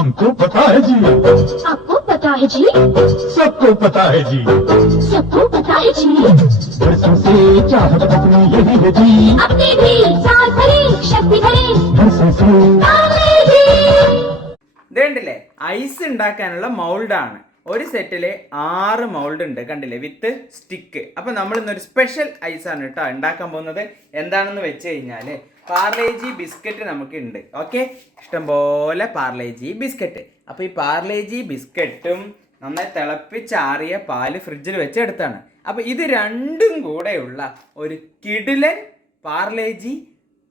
हमको पता है जी आपको पता है जी सबको पता है जी सबको पता है जी बरसों से चाहत अपनी यही है जी अपने भी सांस भरे शक्ति भरे बरसों से पाले जी ഇത് കണ്ടില്ലേ ഐസ് ഉണ്ടാക്കാനുള്ള മൗൾഡാണ് ഒരു സെറ്റിൽ ആറ് മൗൾഡ് ഉണ്ട് കണ്ടില്ലേ? വിത്ത് സ്റ്റിക്ക് അപ്പം നമ്മൾ ഇന്നൊരു സ്പെഷ്യൽ ഐസാണ് കേട്ടോ ഉണ്ടാക്കാൻ പോകുന്നത്. എന്താണെന്ന് വെച്ച് കഴിഞ്ഞാൽ പാർലേജി ബിസ്ക്കറ്റ് നമുക്ക് ഉണ്ട് ഓക്കെ ഇഷ്ടംപോലെ പാർലേജി ബിസ്ക്കറ്റ് അപ്പോൾ ഈ പാർലേജി ബിസ്ക്കറ്റും നന്നായി തിളപ്പിച്ചാറിയ പാൽ ഫ്രിഡ്ജിൽ വെച്ച് എടുത്താണ്. അപ്പൊ ഇത് രണ്ടും കൂടെയുള്ള ഒരു കിടിലൻ പാർലേജി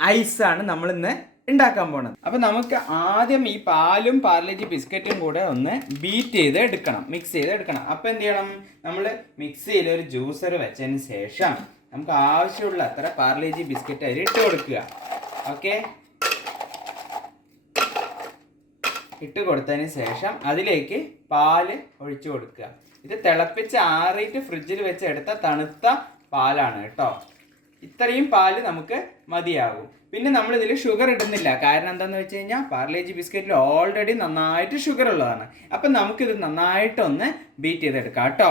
ഐസാണ് നമ്മൾ ഇന്ന് ഉണ്ടാക്കാൻ പോണത്. അപ്പൊ നമുക്ക് ആദ്യം ഈ പാലും പാർലേജി ബിസ്ക്കറ്റും കൂടെ ഒന്ന് ബീറ്റ് ചെയ്ത് എടുക്കണം മിക്സ് ചെയ്ത് എടുക്കണം. അപ്പൊ എന്ത് ചെയ്യണം? നമ്മൾ മിക്സിയിൽ ഒരു ജ്യൂസർ വെച്ചതിന് ശേഷം നമുക്ക് ആവശ്യമുള്ള അത്ര പാർലേജി ബിസ്ക്കറ്റ് അതിൽ ഇട്ട് കൊടുക്കുക. ഓക്കെ ഇട്ട് കൊടുത്തതിന് ശേഷം അതിലേക്ക് പാൽ ഒഴിച്ചു കൊടുക്കുക. ഇത് തിളപ്പിച്ച് ആറിയിട്ട് ഫ്രിഡ്ജിൽ വെച്ച് എടുത്ത തണുത്ത പാലാണ് കേട്ടോ. ഇത്രയും പാൽ നമുക്ക് മതിയാകും. പിന്നെ നമ്മൾ ഇതിൽ ഷുഗർ ഇടുന്നില്ല. കാരണം എന്താണെന്ന് വെച്ച് കഴിഞ്ഞാൽ പാർലേജി ബിസ്ക്കറ്റിൽ ഓൾറെഡി നന്നായിട്ട് ഷുഗർ ഉള്ളതാണ്. അപ്പം നമുക്കിത് നന്നായിട്ടൊന്ന് ബീറ്റ് ചെയ്തെടുക്കാം കേട്ടോ.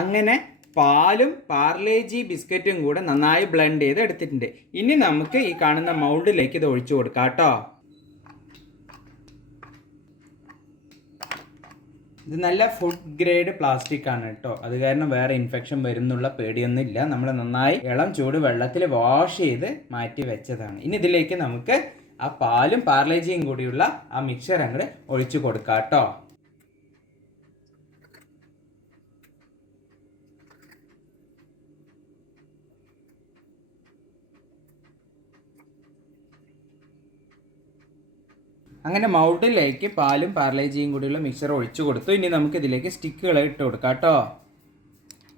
അങ്ങനെ പാലും പാർലേജി ബിസ്ക്കറ്റും കൂടെ നന്നായി ബ്ലെൻഡ് ചെയ്ത് എടുത്തിട്ടുണ്ട് ഇനി നമുക്ക് ഈ കാണുന്ന മൗൾഡിലേക്ക് ഇത് ഒഴിച്ചു കൊടുക്കാം കേട്ടോ. ഇത് നല്ല ഫുഡ് ഗ്രേഡ് പ്ലാസ്റ്റിക് ആണ് കേട്ടോ. അത് കാരണം വേറെ ഇൻഫെക്ഷൻ വരുന്നുള്ള പേടിയൊന്നും ഇല്ല നമ്മൾ നന്നായി ഇളം ചൂട് വെള്ളത്തിൽ വാഷ് ചെയ്ത് മാറ്റി വെച്ചതാണ്. ഇനി ഇതിലേക്ക് നമുക്ക് ആ പാലും പാർലേജിയും കൂടിയുള്ള ആ മിക്സർ അങ്ങോട്ട് ഒഴിച്ചു കൊടുക്കാം കേട്ടോ അങ്ങനെ മൗട്ടിലേക്ക് പാലും പാർലേജിയും കൂടിയുള്ള മിക്സർ ഒഴിച്ചു കൊടുത്തു. ഇനി നമുക്ക് ഇതിലേക്ക് സ്റ്റിക്കുകൾ ഇട്ട് കൊടുക്കാം കേട്ടോ.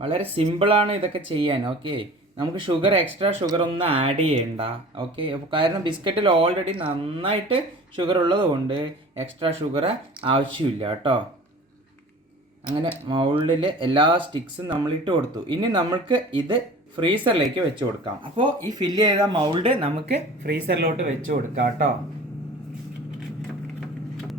വളരെ സിമ്പിളാണ് ഇതൊക്കെ ചെയ്യാൻ. ഓക്കെ. നമുക്ക് ഷുഗർ എക്സ്ട്രാ ഷുഗർ ഒന്നും ആഡ് ചെയ്യണ്ട. ഓക്കെ. കാരണം ബിസ്ക്കറ്റിൽ ഓൾറെഡി നന്നായിട്ട് ഷുഗർ ഉള്ളത് കൊണ്ട് എക്സ്ട്രാ ഷുഗർ ആവശ്യമില്ല കേട്ടോ. അങ്ങനെ മൗൾഡിൽ എല്ലാ സ്റ്റിക്സും നമ്മൾ ഇട്ട് കൊടുത്തു. ഇനി നമുക്ക് ഇത് ഫ്രീസറിലേക്ക് വെച്ച് കൊടുക്കാം. അപ്പോൾ ഈ ഫില്ല് ചെയ്ത മൗൾഡ് നമുക്ക് ഫ്രീസറിലോട്ട് വെച്ച് കൊടുക്കാം കേട്ടോ.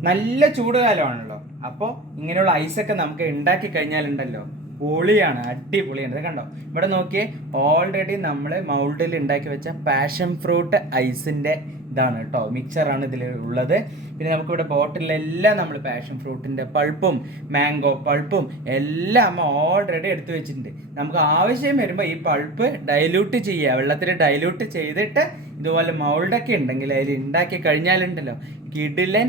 നല്ല ചൂട് കാലമാണല്ലോ അപ്പോൾ ഇങ്ങനെയുള്ള ഐസൊക്കെ നമുക്ക് ഉണ്ടാക്കി കഴിഞ്ഞാലുണ്ടല്ലോ പൊളിയാണ് അടിപൊളിയാണ്. ഇത് കണ്ടോ? ഇവിടെ നോക്കിയേ ഓൾറെഡി നമ്മൾ മൗൾഡിൽ ഉണ്ടാക്കി വെച്ച പാഷൻ ഫ്രൂട്ട് ഐസിന്റെ ഇതാണ് കേട്ടോ. മിക്സറാണ് ഇതിൽ ഉള്ളത്. പിന്നെ നമുക്കിവിടെ ബോട്ടിലെല്ലാം നമ്മൾ പാഷൻ ഫ്രൂട്ടിന്റെ പൾപ്പും മാംഗോ പൾപ്പും എല്ലാം അമ്മ ഓൾറെഡി എടുത്തു വെച്ചിട്ടുണ്ട്. നമുക്ക് ആവശ്യം വരുമ്പോൾ ഈ പൾപ്പ് ഡൈല്യൂട്ട് ചെയ്യുക വെള്ളത്തിൽ ഡൈല്യൂട്ട് ചെയ്തിട്ട് ഇതുപോലെ മൗൾഡൊക്കെ ഉണ്ടെങ്കിൽ അതിൽ ഉണ്ടാക്കി കഴിഞ്ഞാലുണ്ടല്ലോ. കിടിലൻ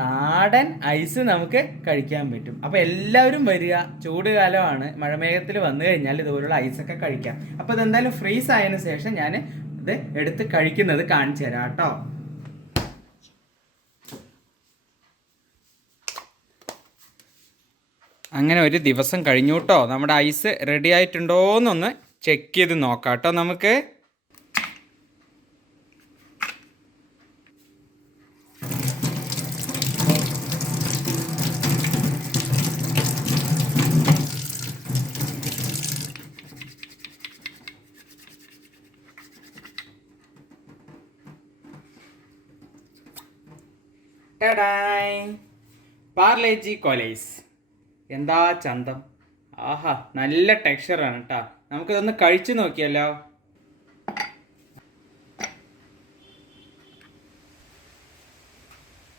നാടൻ ഐസ് നമുക്ക് കഴിക്കാൻ പറ്റും. അപ്പോൾ എല്ലാവരും വരിക. ചൂട് കാലമാണ്. മഴമേഘത്തിൽ വന്നു കഴിഞ്ഞാൽ ഇതുപോലുള്ള ഐസൊക്കെ കഴിക്കാം. അപ്പോൾ ഇതെന്തായാലും ഫ്രീസ് ആയതിനു ശേഷം ഞാൻ ഇത് എടുത്ത് കഴിക്കുന്നത് കാണിച്ചു തരാം കേട്ടോ. അങ്ങനെ ഒരു ദിവസം കഴിഞ്ഞു കേട്ടോ. നമ്മുടെ ഐസ് റെഡി ആയിട്ടുണ്ടോ എന്നൊന്ന് ചെക്ക് ചെയ്ത് നോക്കാം കേട്ടോ നമുക്ക്. ടടായ് പാർലേജി കൊലൈസ് എന്താ ചന്തം? ആഹാ നല്ല ടെക്സ്ചറാണ് കേട്ടോ നമുക്കിതൊന്ന് കഴിച്ചു നോക്കിയല്ലോ.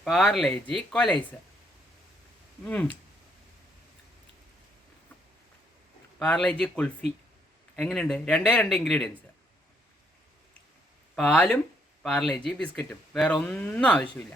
പാർലേജി കൊലൈസ് പാർലേജി കുൽഫി. എങ്ങനെയുണ്ട്? രണ്ടേ രണ്ട് ഇൻഗ്രീഡിയൻസ് പാലും പാർലേജി ബിസ്ക്കറ്റും. വേറെ ഒന്നും ആവശ്യമില്ല.